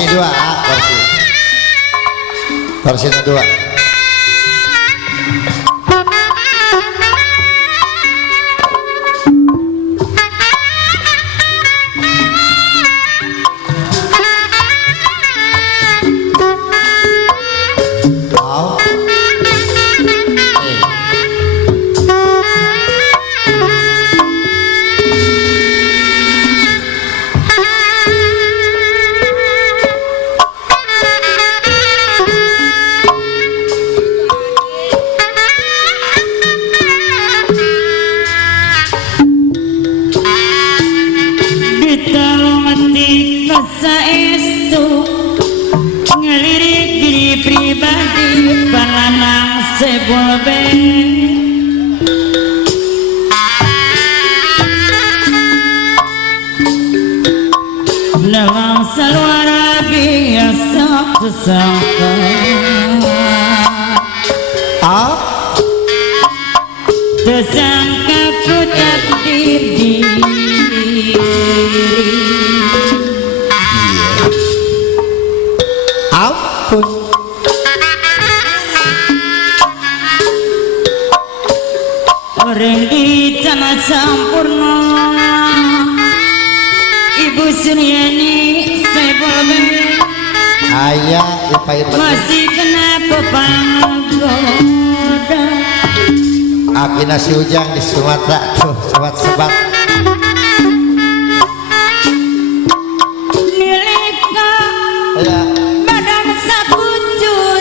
Torsi 2 torsi 2. Dalam saluara biasa tersangka tersangka ku takdir diri ampun orang di tanah sampurna Ibu Suryani saya boleh ayah ipain masih kena pepanggoda api nasi ujang di Sumatera tuh sebat-sebat nilika ya badan sapucur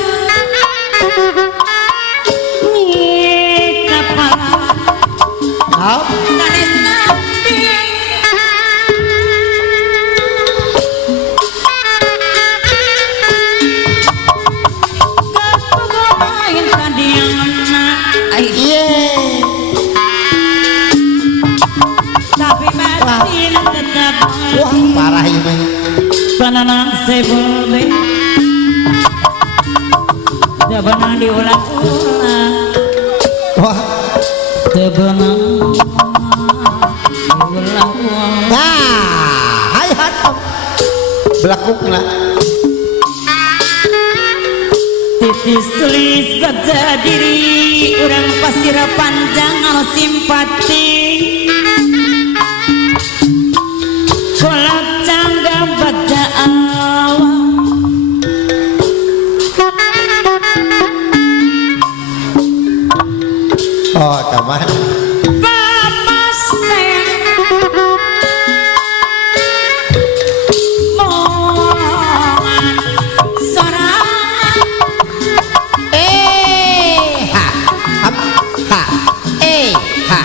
nilika pak sanes nabi wah parah ini pananang sebelum tebenang diulang-ulang wah tebenang diulang-ulang hai hatam belakukna titis tulis baca diri orang pasir panjang anu simpati kolak canggah baca awam oh teman papas mongan sorangan ha hap ha ha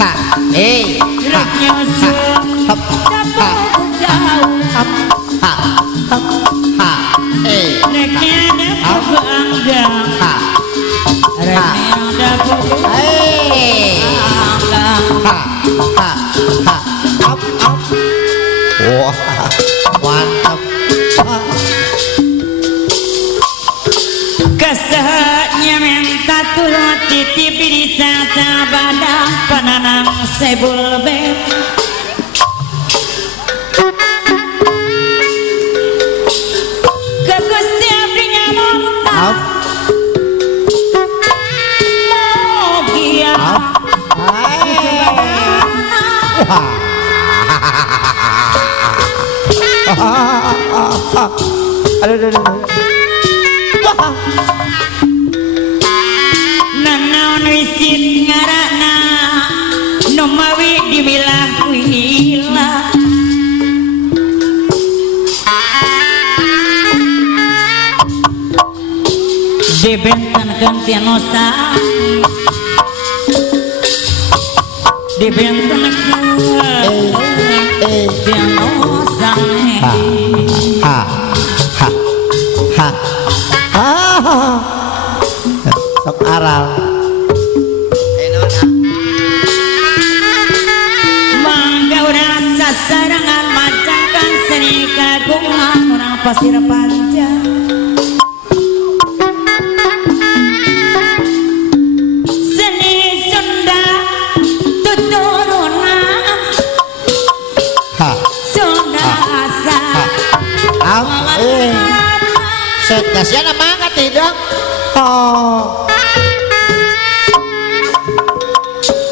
ha geraknya hap ha jauh hap ha hap ha geraknya dapat beanggang ha geraknya dapat beanggang ha ha ha hap hap wah mantap kesehnya minta tulung titip di sasa badan pananang sebul beb kegusti abrinya montang mogia aduh nanaon wisit ngarakna nomawi dibilah kuila dibentenkeun tianosa dibentenkeun tianosa ha ha ha ha sok aral mangga urang sasarangan macakan seni kagungan orang pasir panjang seni Sunda tuturunan ha Sunda asa set kasihan mangga tidak. Oh.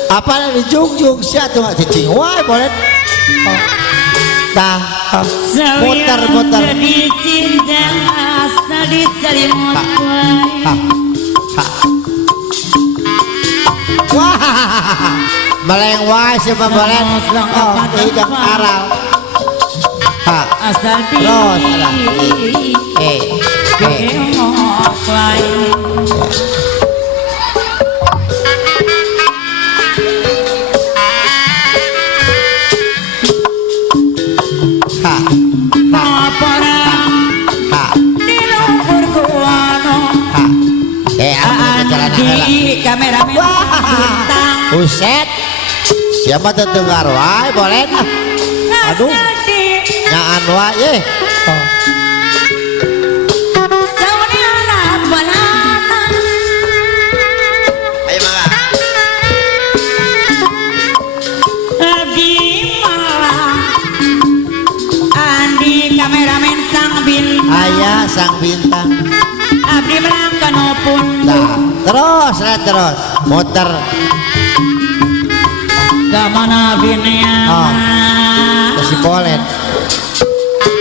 Apa di jung sia tuh cicing wae boleh. Oh. Tah. Muter. Di cinta asal diselimut wae. Wah, meleng wae siapa boleh. Oh, tidak aral. Ha, Asal di terus ada. diselimut wae. Ha, Papara ha, di luhur kuano. ha. Aku jalan heula. Di kameramen bintang. Buset. Siapa tetenggar wae boleh. Aduh. Asal di Nyaan wae. Oh. sauniana banana. Ayo mangga. Abdi malah Andi kameramen sang bintang. Ayah sang bintang. Abdi melangkano pun Nah, terus muter. Kamana binnya Oh. Terus si Polen.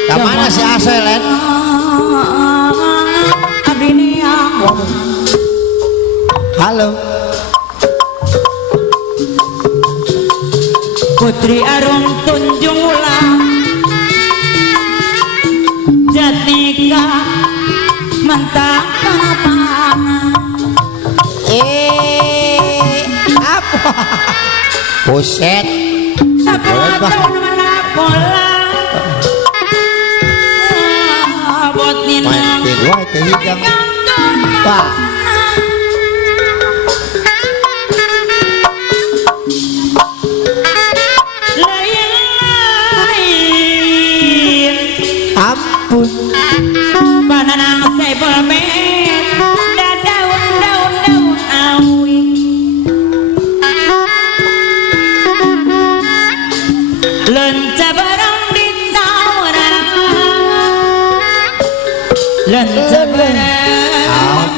Kamana si Aselen? Abdi niang Halo. Putri Arum Tunjung Ulang Jatika mentang kenapa Apa? Buset. Boleh, Pak. Main tidur itu hidang. Pak. Ampun. Bananang sebel met daun awi lenca barang di tawaran lenca barang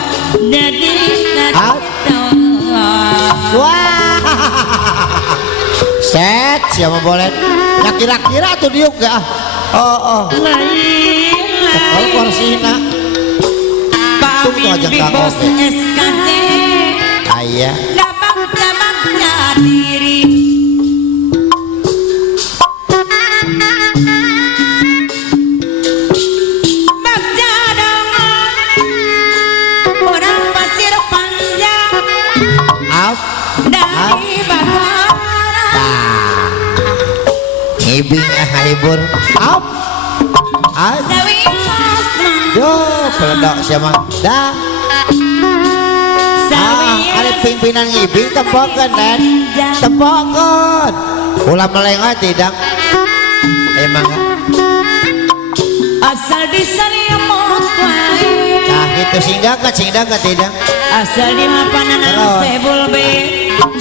jadi tawaran Wah. Set siapa boleh? Ya kira-kira tuh diuk gak? Oh. Kalau porsina. Pamit aja big Kang boss Oke. SKT Ayah. Dabang-dabangnya diri Bagja dengan orang pasir panjang Up. dari Bagara Ngibing hibur. Up. Sawi Masna Yo, peledok siapa? Dah. Sawi Ada pimpinan ngibing tempokan dan tempokan. Ulah melengah tidak. Emang Asal diselimut wae nah itu singgah ke tidak. Asal di mapanan Terus. sebul be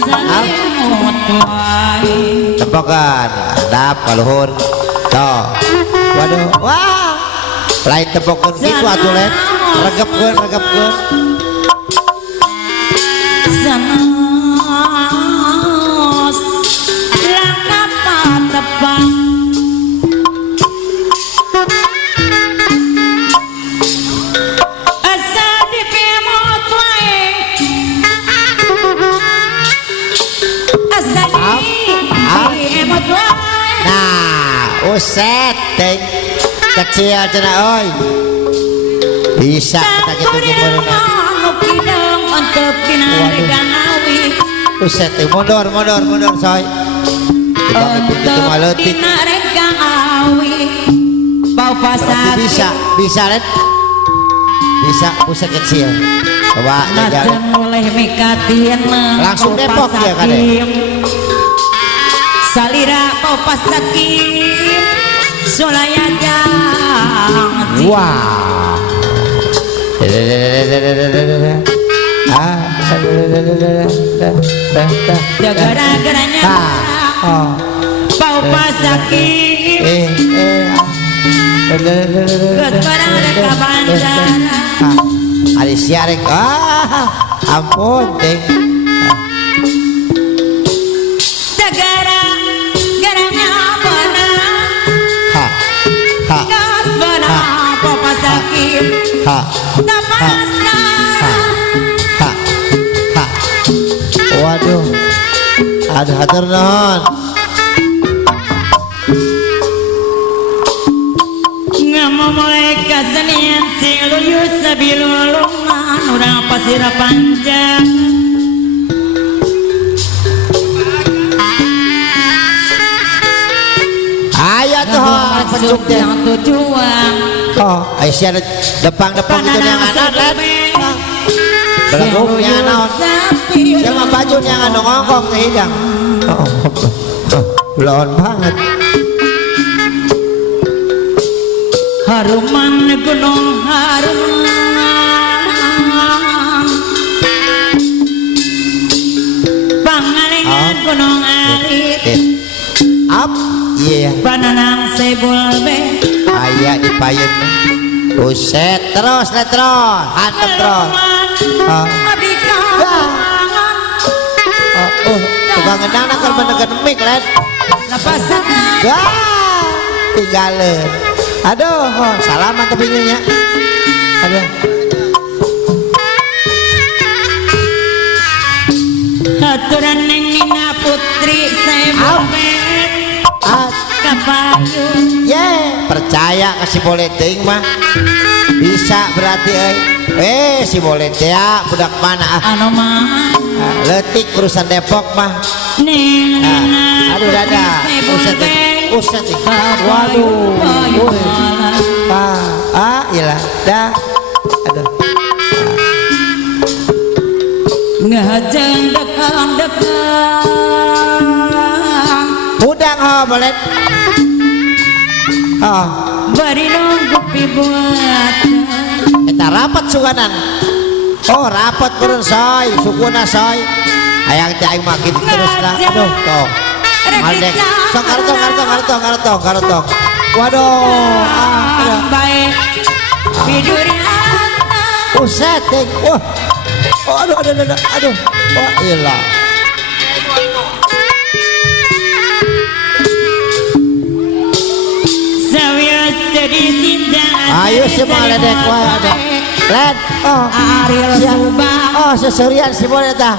selimut wae Tempokan. Dap kaluhur. Tuh. Waduh. Wah. Lain tempokan gitu atuh len. Regepkeun. Sanos langapa tepang Asal di pimut wae Asal di pimut wae Nah, uset teh kecil cenah oi. Bisa kita gitu gimana? Untuk dinaregan awi Uset teh mundur soy. Dibagi pintu Untuk maletik. dinaregan awi Bau pasar Bisa len. Bisa uset kecil. Coba jajan. Najan mulai mikatin Langsung Depok ya, Kade? Salira bau pasakim Sulaya jang Wah. Gara-garanya Oh. bau pasakim Geus barang reka bandara. Ari siarek ampun ting. Segara garanya beunang. Ha. Ha. Geus beunang papa sakit. Ha. Tapasna. Ha. Ha. Waduh. Ada hatur nuhun. Mulai kasenian sing luyus sabilulungan urang pasira panjang Ayo tuh arek pencuk teh. yang tujuan Oh, Aisyah depang-depang itu yang anak lihat. Belakangnya naon? Siapa baju yang anu ngongkong teh hidang. Belon banget. haruman gunung haruman pangalengan gunung alit Up, iya. pananang sebulbe Aya di payun. Buset, terus lah terus, hantem terus. abdi kawangan Tukang ngendang nak kerban dengan mik led. lepasangan Wah, tinggalin. Aduh, salaman tapi nya. Aduh. aturan nengina putri sebulbe kapayun Percaya kasih boleting mah bisa berarti si boleting ya budak mana anu mah letik urusan Depok mah aduh dada uset waduh iyalah dah aduh ngajeng dekang budak bolet bari nunggu pibuat kita rapat suganan rapat kurun soy sukuna soy ayang teh aing makin terus lah aduh toh maldek sok kartong waduh baik pidurian uset ting aduh ilah sawios jadi sinjaan ayo si maledek wae ada led Ariel Subang seserian si boleh tah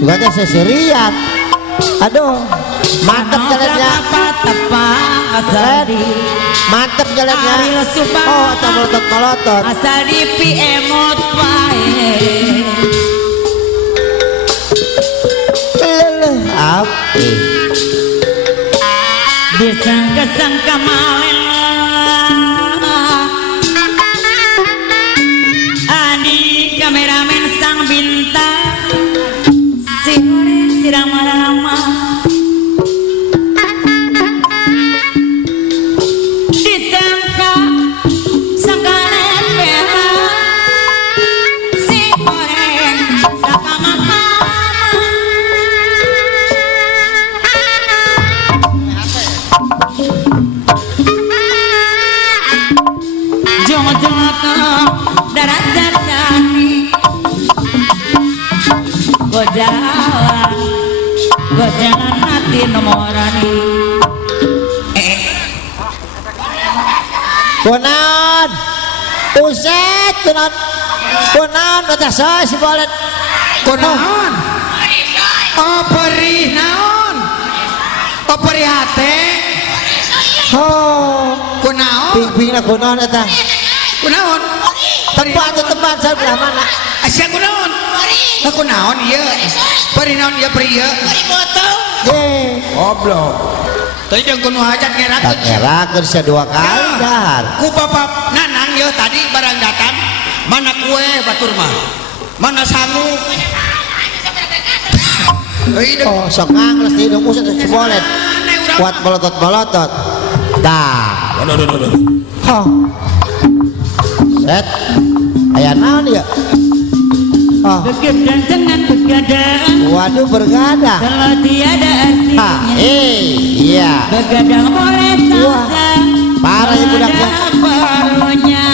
juga teh seserian aduh mantep jalannya asadi mantep jalannya Ariel Subang atau melotot asadi pi emot wae api disangka-sangka malen adi kameramen sang bintang si goreng si rama-rama disangka sangka nempel si goreng saka mama darat jani gojalan hati nomorani kunaon uset kunaon kata saya si bolet kunaon perih naon perih hate kunaon ping kunaon eta kunaon tempat saya belah mana asya kunaon kunaon ieu perih naon ieu perih ieu goblok tadi jeung kuno hajat ngerat tak ngerakeun sadua kali dahar ku bapak nanang ieu tadi barang datang mana kue batur mah mana sangu sok ngangles di hidung uset si bolet kuat melotot dah set aya naon ya begadang dengan begadang waduh bergadang kalau tiada artinya iya begadang boleh saja parah ya budaknya. barunya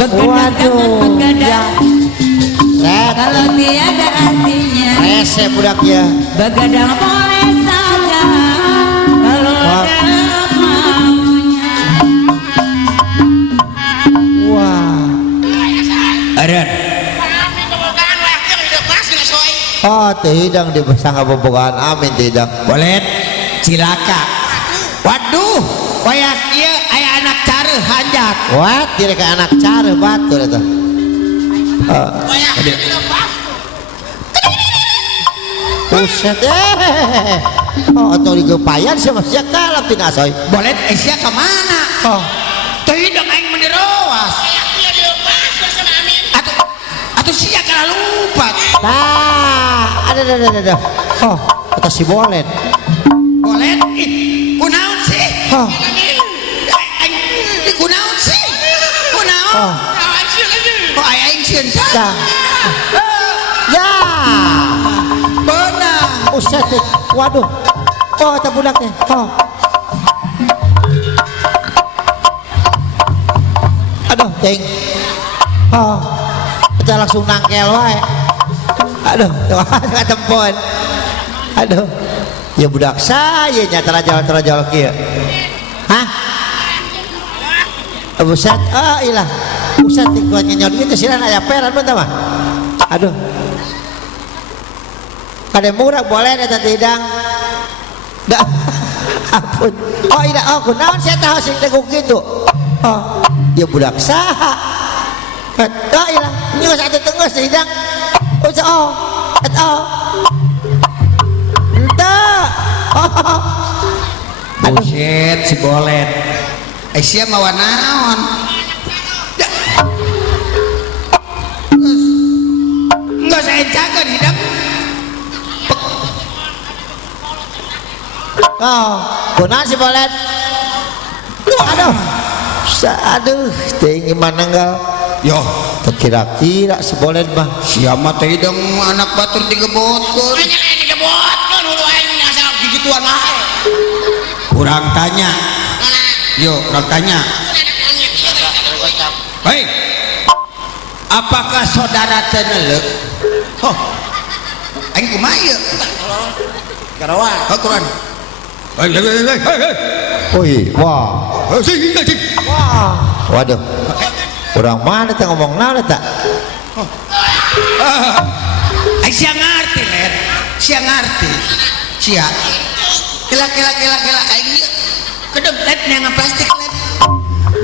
begadang Waduh, begadang Set, kalau tiada artinya rese budaknya. begadang boleh saja kalau Wah. ada maunya. Wah, Adan oh tidak dipasang bobogan, amin tidak. boleh cilaka waduh wayak ieu aya anak care hanjat What? Kira ke anak cara batu itu. Buset oh atau digepayan sih masih kalah tina soy. boleh sia kemana Oh, tidak aing menderowas atau sia kana lupa nah, ada. Oh, atau si bolen. boleh ih kunaon sih Oh, kunaon sih kunaon oh, kok aya aing sieun ya, ya, beunang buset, waduh, oh, tak budaknya, oh, aduh, ting, oh, kita langsung nangkel wae, aduh, nggak tempon, aduh, ya budak saya nyata terajal kia, hah? Buset, oh ilah, buset, tinggal nyenyot gitu silan aya peran bentar mah, aduh, ada murah boleh ada tidang, dah, ampun, oh iya, oh kunaon saya tahu sih teguk gitu, oh, ya budak saha, oh ilah, nyos ada tengah tidang, oh, entah, oh, buset si bolet sia mawa naon ya. Enggak saya jaga hidup oh, kunaon si bolet, aduh, tinggi mana enggak, yo kira-kira si bolet mah, siapa teh dong anak batur digebotkeun nya digebotkeun hulu aing asal gigituan mah kurang tanya yo kurang tanya hei apakah saudara teh neuleuh oh aing kumaha ieu karawan Quran wih, wah, wah, waduh, kurang mana tak ngomong nada tak, aing sia ngarti len sia ngarti sia kela aing ieu kedem let neangan plastik let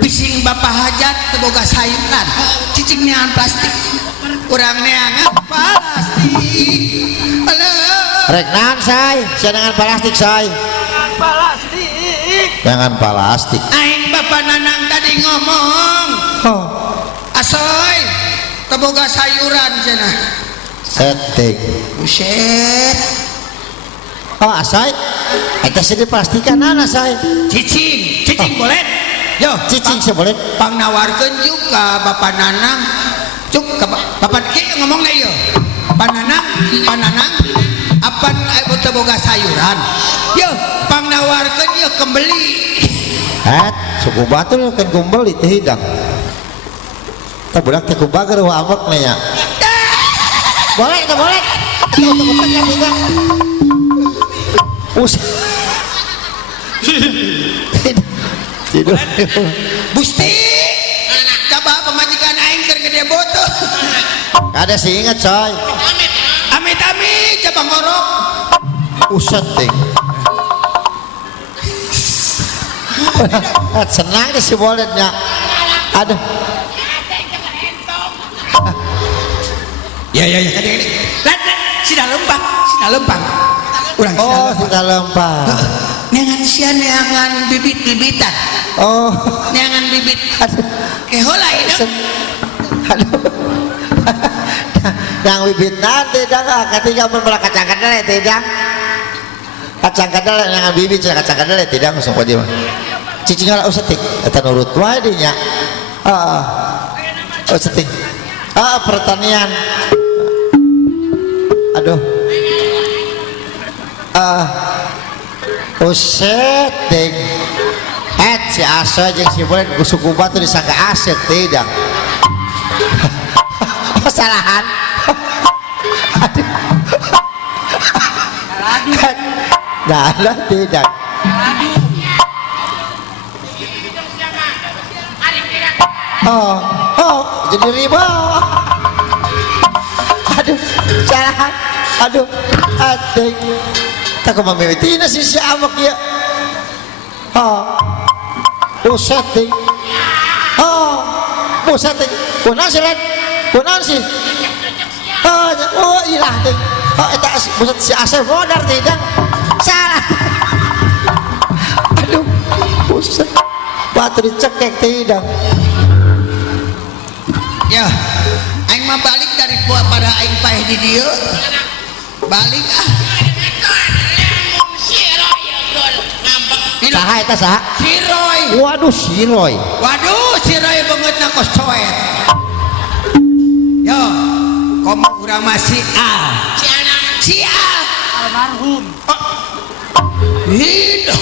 bising bapak hajat teboga sayuran cicing neangan plastik kurang neangan plastik halo rek naon say, dengan plastik say, jangan plastik, aing bapak nanang tadi ngomong oh, asoy teboga sayuran cenah setting, buset oh asai, kita sedih pastikan nana say, cicing boleh yo cicing seboleh, pang nawarkeun juga bapak nanang cuk ka bapak ki ngomong na ieu pananang apan teu boga sayuran yo pang nawarkeun ieu kembeli suku batur kan kumbel itu hidang, tak budak teh kubager wa ambek nya, boleh, untuk kan hidang, tidur, Busti coba pemajikan aing keur gede boto ada sih ingat coy, amit coba ngorok uset ting, senang deh si boletnya, aduh, ya kadang sida lempang urang oh sudah lempar, neangan sia neangan bibit-bibitan oh, neangan bibit aduh, kehola hidup aduh, yang bibit nanti dah ketika membelah kacang kedelai tidak, kacang kedelai yang bibit kacang kedelai tidak langsung pada mah, cicing ala usetik, eta nurut wae dinya, usetik, pertanian, aduh, usetik, si Asa jeung si Bolen suku batu disangka aset tidak. Kesalahan. Aduh. Nah, tidak. Oh, jadi riba. Aduh, salah. Aduh, ating. Tak memilih nasi si amak ya. Buset ting. Buset ting. Kunan sih len. Kunan sih. Ilah ting. Eta buset si Asep modar tidak. Salah. Aduh, buset. Batu dicekek tidak. Ya, aing mah balik dari pada aing paeh di dieu. Balik ah. Saha eta saha? Si Roy. Waduh, si Roy. Waduh, si Roy beungeutna kos coet. Yo, komo urang masih A. Si A. Almarhum. Hidup.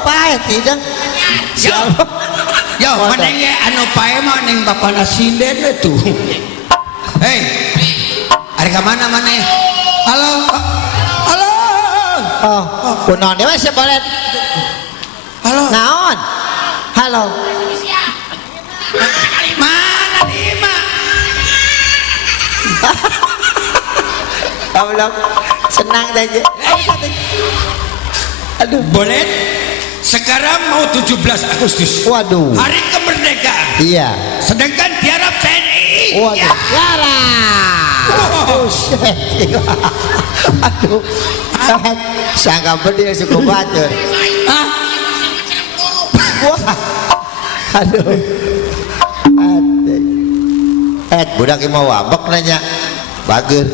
Paeh tidak. Yo, mana ge anu pae mah ning bapana sinden tuh. Hei. Ari ka mana maneh? Halo. Halo. Kunaon dewe si Bolen? Halo. Naon? Halo. Mana lima? Allah, senang saja. Aduh, Bolen. Sekarang mau 17 Agustus. waduh. Hari kemerdekaan. Iya. Sedangkan tiarap TNI. Waduh. Lara. Buset. Aduh. Sangka bedil suku batur. Wah. Aduh. Budak mau wabak nanya. Bager.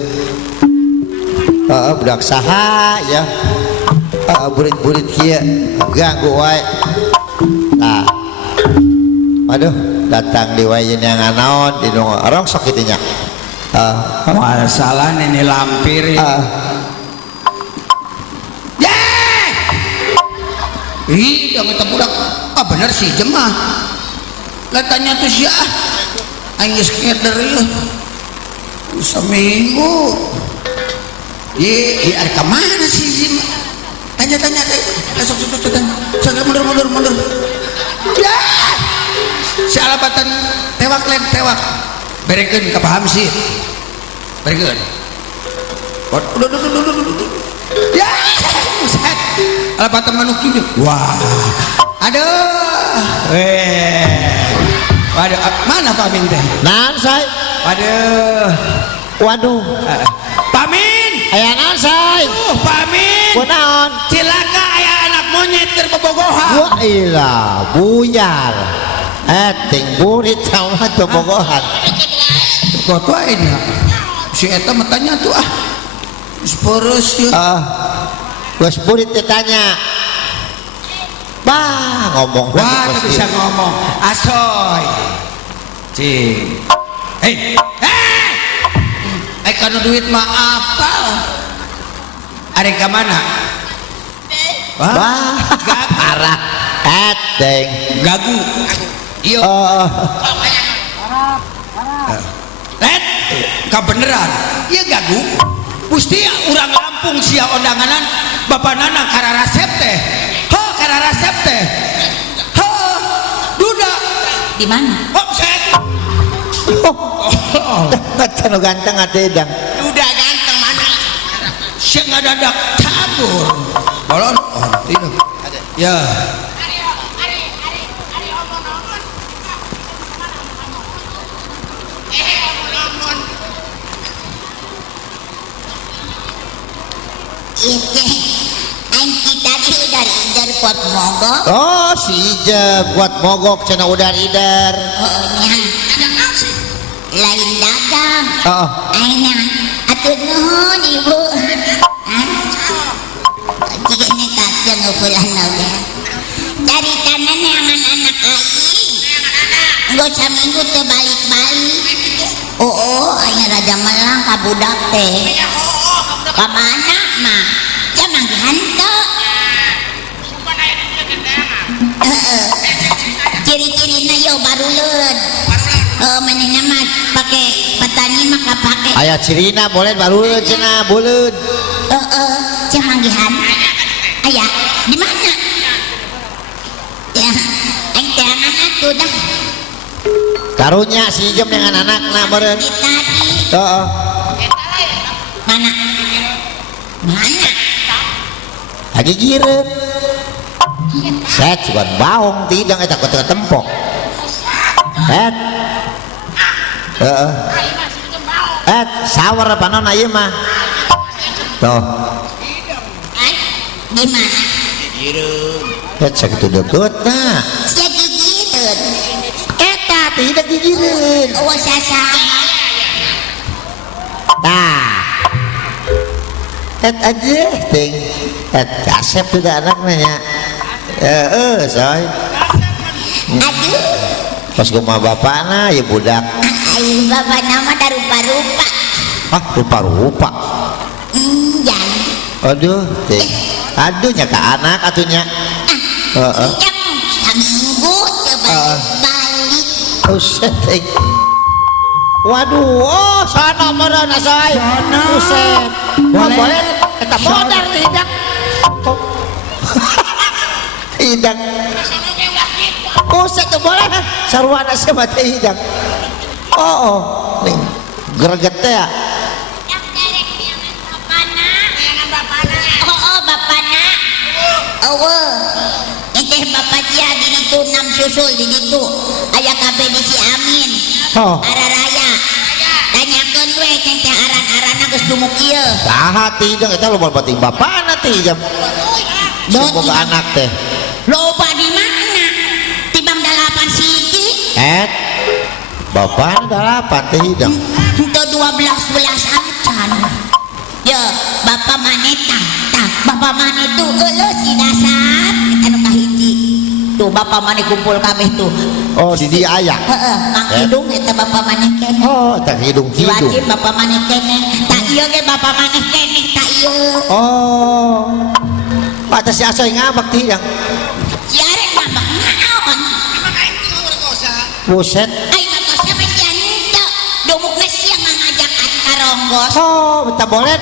Budak saha ya. Burit-burit kia ganggu wae. Nah, aduh, datang di wae yang naon di orang sok kitu nya. Wah, salah nenek lampir. Ih, udah ngeta budak. Bener sih jemah. Latanya tuh sia. Aing geus keder ieu. Seminggu. Ari ka mana sih Jim? Tanya-tanya deh. Sok mundur. Ya. Si alabatan tewak. Berekeun ka paham sih. Berekeun. Udah. Ya. Buset. Alabatan manuk kieu. Wah. Aduh. Waduh, mana Pak Min teh? Naon say? Waduh. Pak Min. Aya naon say? Pak Min. Kunaon? Cilaka aya anak monyet keur bobogohan. Wah ilah, buyar. Ting burit sama bobogohan. Kok ini? Si eta mah tanya tuh Sporus ya. Bos burit ditanya. Bah, ngomong. Wah, bisa ngomong. Asoy. Cing. Hei. Kana duit mah apa? Ari ka mana? Wah, parah. Ting. Gagu. Iya. Kebeneran. Iya gagu. Gusti urang Lampung sia ondanganan bapanana kararasep teh. Kararasep teh. Duda. Di mana? Set. Kacau ganteng adedang. Duda ganteng mana? Sia ngadadak tabur. Bolon. Tidak. Ya. Kita dari buat mogok. Oh, si Ija buat mogok cina udar-idar. Lain dagang. Aina atur nuhun ibu. Jika nekat yang ngupulan naga. Dari tangan yang anak aing. Gak seminggu terbalik-balik. Aina raja melang kabudak teh. Kamana mah? Jangan dihantar. tuh baruleun. Maneh nama pakai petani maka pakai. Ayah cirina boleh baru cina buleun. Cemanggihan. Ayah di mana? Ya, ente anak tuh dah. Karunya si jem dengan anak nak meren. Di tadi. Mana? Mana? Lagi gireun. Set bukan baong tidak eta ke tempok. Set. Sawar apa non ayeuna mah. Tuh. Di mana? Set sakitu deuketna. Sia gigireun. Eta tidak gigireun. Oh sasa. Nah. Et aja ting. Et kasep tuh anaknya nya. Soy. Aduh. Pas gua bapakna ya budak. Ayo bapak nama dah rupa-rupa. Ah, rupa-rupa. Jangan. Aduh, ting. Aduhnya ke anak atunya. Yang seminggu balik. Buset, ting. Waduh, sana merana say. Buset. Boleh kita modar tidak. Tidak. Buset tuh boleh. Sarwana siapa tidak. Oh, nih. Greget ya. Bapana. Ente bapak dia di situ 6 susul di situ. Aya kabeh di Ciamin. Araraya. Tanyakeun we ente aran-arana geus dumuk kieu. Saha tidak eta loba penting bapana tidak. Semoga anak teh. Loba di mana? Tibang 8 siji. Bapana 8 teh hidang. Henteu 12 acan. Ya, bapak maneta. Tah, bapak mane tuh eueuh si dasar eta nu kahiji. Tuh bapak mane kumpul kabeh tuh. Oh, di dia aya. Mang hidung eta bapak mane keneh. Oh, tak hidung. Wajib bapak mane keneh. Tak ieu ge bapak mane keneh tak ieu. Oh. Pada si asoy ngabak tidak. Siare ngabak naon? Buset. Ai ngakosna mah jan henteu. Dumukna sia ngajak karonggos. Oh, betah boleh.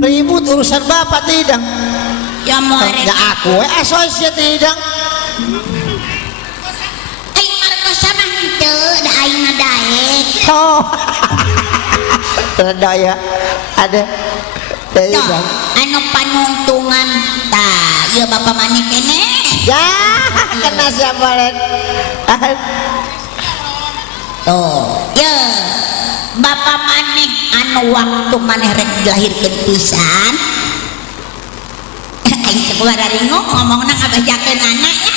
Ribut urusan bapak tidak. Ya moare. Ya aku asoy sia tidak. Ai markos mah henteu, da aing daek. Oh. Terdaya ada. Tuh, anu panuntungan tah ieu bapak mane keneh. Ya, kena siapa boleh. Tuh, ya bapak maneh anu waktu maneh rek dilahirkeun pisan. Aing sakumaha ringo ngomongna ngabajakeun anak ya.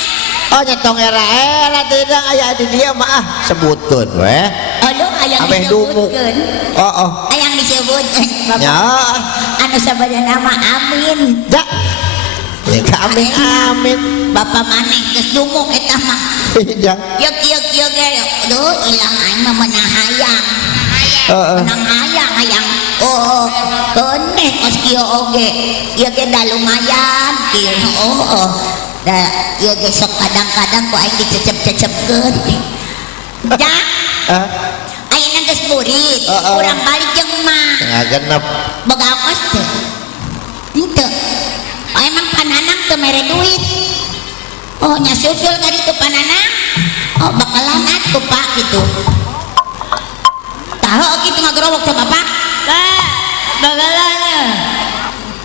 Oh, nyetong era tidak aya di dia mah sebutkeun we. Aduh aya Abeh dumuk. disebutkeun. Oh. Aya disebutkeun bapak. Ya. Anu sabadana nama Amin. Ya. Ya amin. Bapak maneh geus dumuk eta mah. Tidak. Yuk ge. Aduh ilang aing mah meunang hayang. Menang hayang. Oh, keneh kos kieu oge. Ieu ge da lumayan kieu. Oh. Da ieu ge sok kadang-kadang ku aing dicecep-cecepkeun. Ja. Ayeuna geus murid. Urang balik jeung mah. Tengah genep. Boga ongkos teu? Henteu. Emang pananang teu mere duit. Oh nya susul ka ditu pananang. Oh bakalan atuh Pak gitu. Tahu kitu ngagerowok ka Bapak? Pak, bagalannya.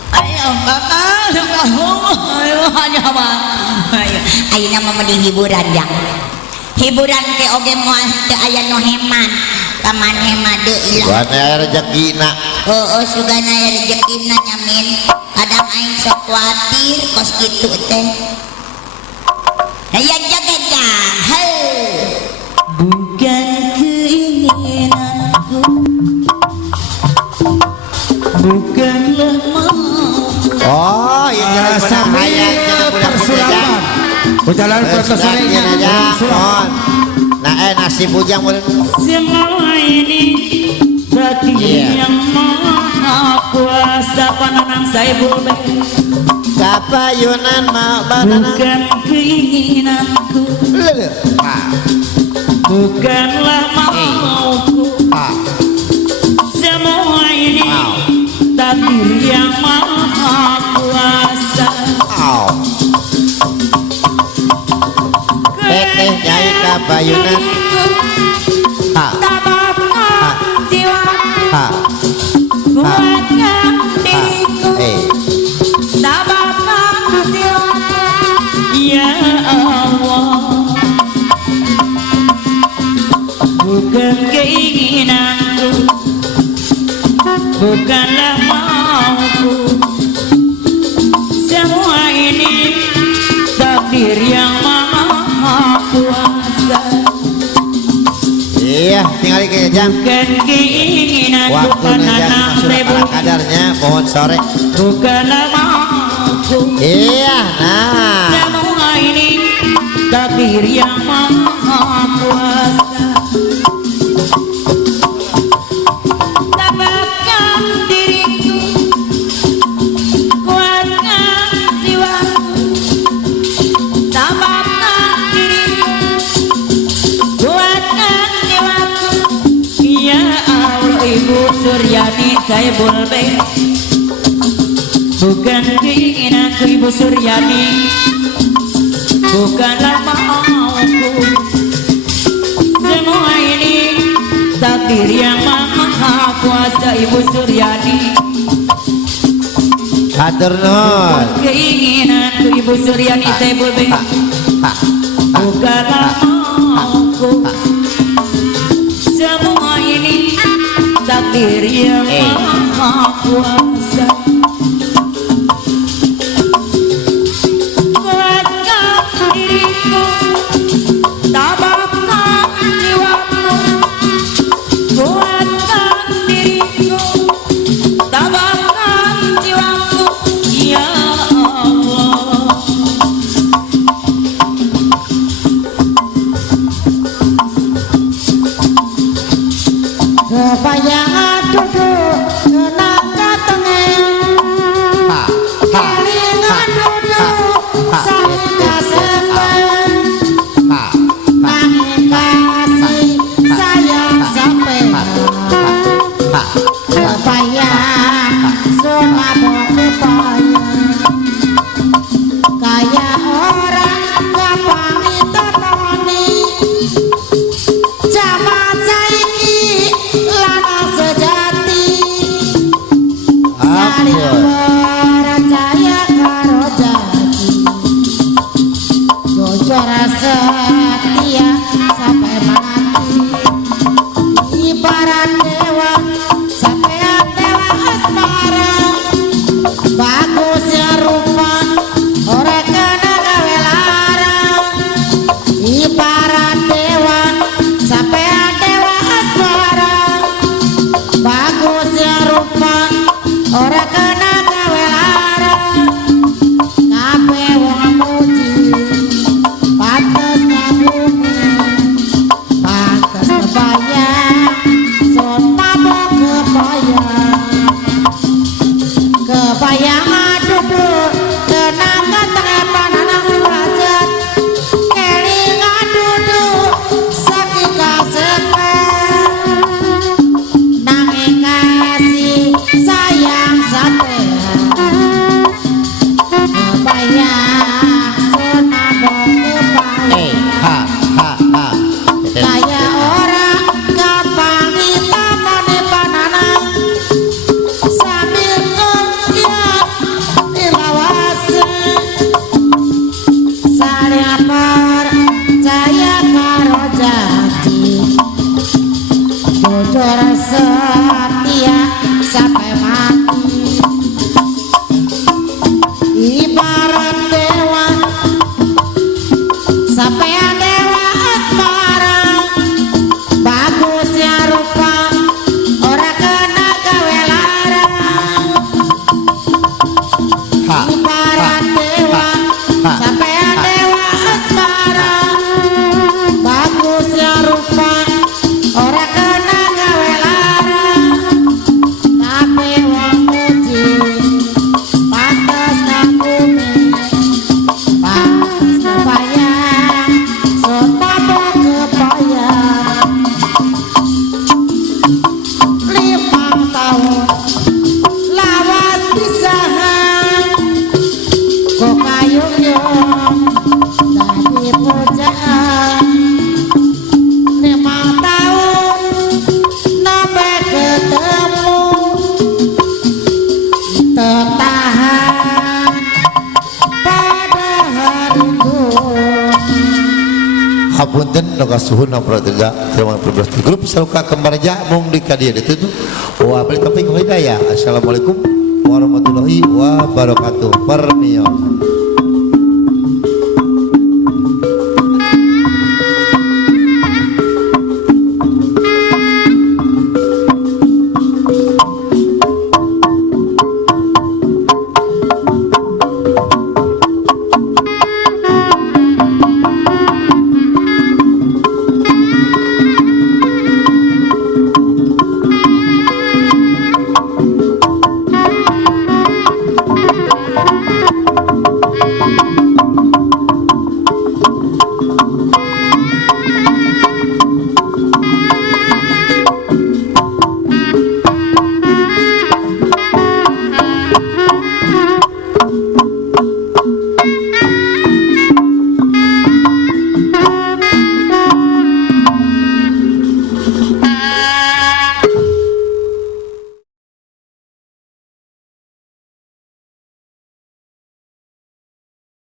Ayo Bapak, ayo hanya mah. Ayeuna mah mending hiburan yang. Hiburan ke oge moal teu aya nu heman. Ka maneh mah deui ilang. Wana rezekina. Sugana aya rezekina nyamin. Kadang aing sok kuatir kos kitu teh. Aya jagadang. Bukan keinginanku. Bukanlah mau. Oh, ini sambil persulaman berjalan pertesannya nah nasi bujang semua ini bagi yang maha kuasa pananang saibul Kapayunan mau banana. bukan keinginanku, Lele. Ah. bukanlah mauku. Ah. Semua ini Au. takdir yang maha kuasa. Au. Teteh Nyai Kapayunan. Ha. Tabakkan jiwaku, Ha. kuatkan Ha. diriku. Tabakkan jiwaku, ya Allah. Bukan keinginanku, bukanlah mauku. Semua ini takdir yang maha kuasa. Iya, tinggal ke jam. Bukan keinginanku Waktunya jangan penanam masuk ribu, ala kadarnya. Pohon sore. bukanlah mauku. Iya, nah. Semua ini takdir yang maha kuasa. Tabahkan diriku, kuatkan jiwaku. Tabahkan diriku, kuatkan jiwaku. Ya Allah, Ibu Suryani saya boleh. Bukan keinginanku Ibu Suryani, bukanlah mauku. Semua ini takdir yang maha kuasa Ibu Suryani. Hatur nuhun. Keinginanku Ibu Suryani saya boleh. Ha. Bukanlah mauku. Semua ini takdir yang maha kuasa. Kuatkan diriku, tabahkan jiwaku. Kuatkan diriku, tabahkan jiwaku, ya Allah. Kebayang duduk kenang katengin, Ha. Ha. kelingan duduk saling kasemben, Ha. nanging kasih sayang sampean. Ha. Kebayang sun mabok kebayang, kaya orang kepangitan noni. Zaman saiki lanang sejati, saling percaya karo janji, jujur setia sampai mati. Ibarat dewa sampean dewa asmara, bagusnya rupa ora kena gawe larang. Ibarat dewa sampean dewa asmara, bagusnya rupa ora kena gawe larang. Kabeh wong muji pantes ngagumi, pantes kebayang sun mabok kebayang. Kebayang duduk kenang katengin pananang derajat, kelingan duduk saking kasepen, nanging kasih sayang sampean. Kebayang sun mabok kebayang, Ha. Ha. Ha. kaya orang gampang ditamoni pananang, sambil kerja dilawase, saling percaya karo janji, jujur setia sampai mati. Ibarat dewa sampean dewa asmara, bagusnya rupa ora kena gawe larang. Ha. Ibarat dewa Ha. sampean dewa asmara, bagusnya rupa ora kena gawe larang. Tapi wong muji pantes ngagumi, hapunten noga suhun nampratida terima kasih grup saluka kembarja mung di kadia itu tuh wa balik topik hidayah assalamualaikum warahmatullahi wabarakatuh permio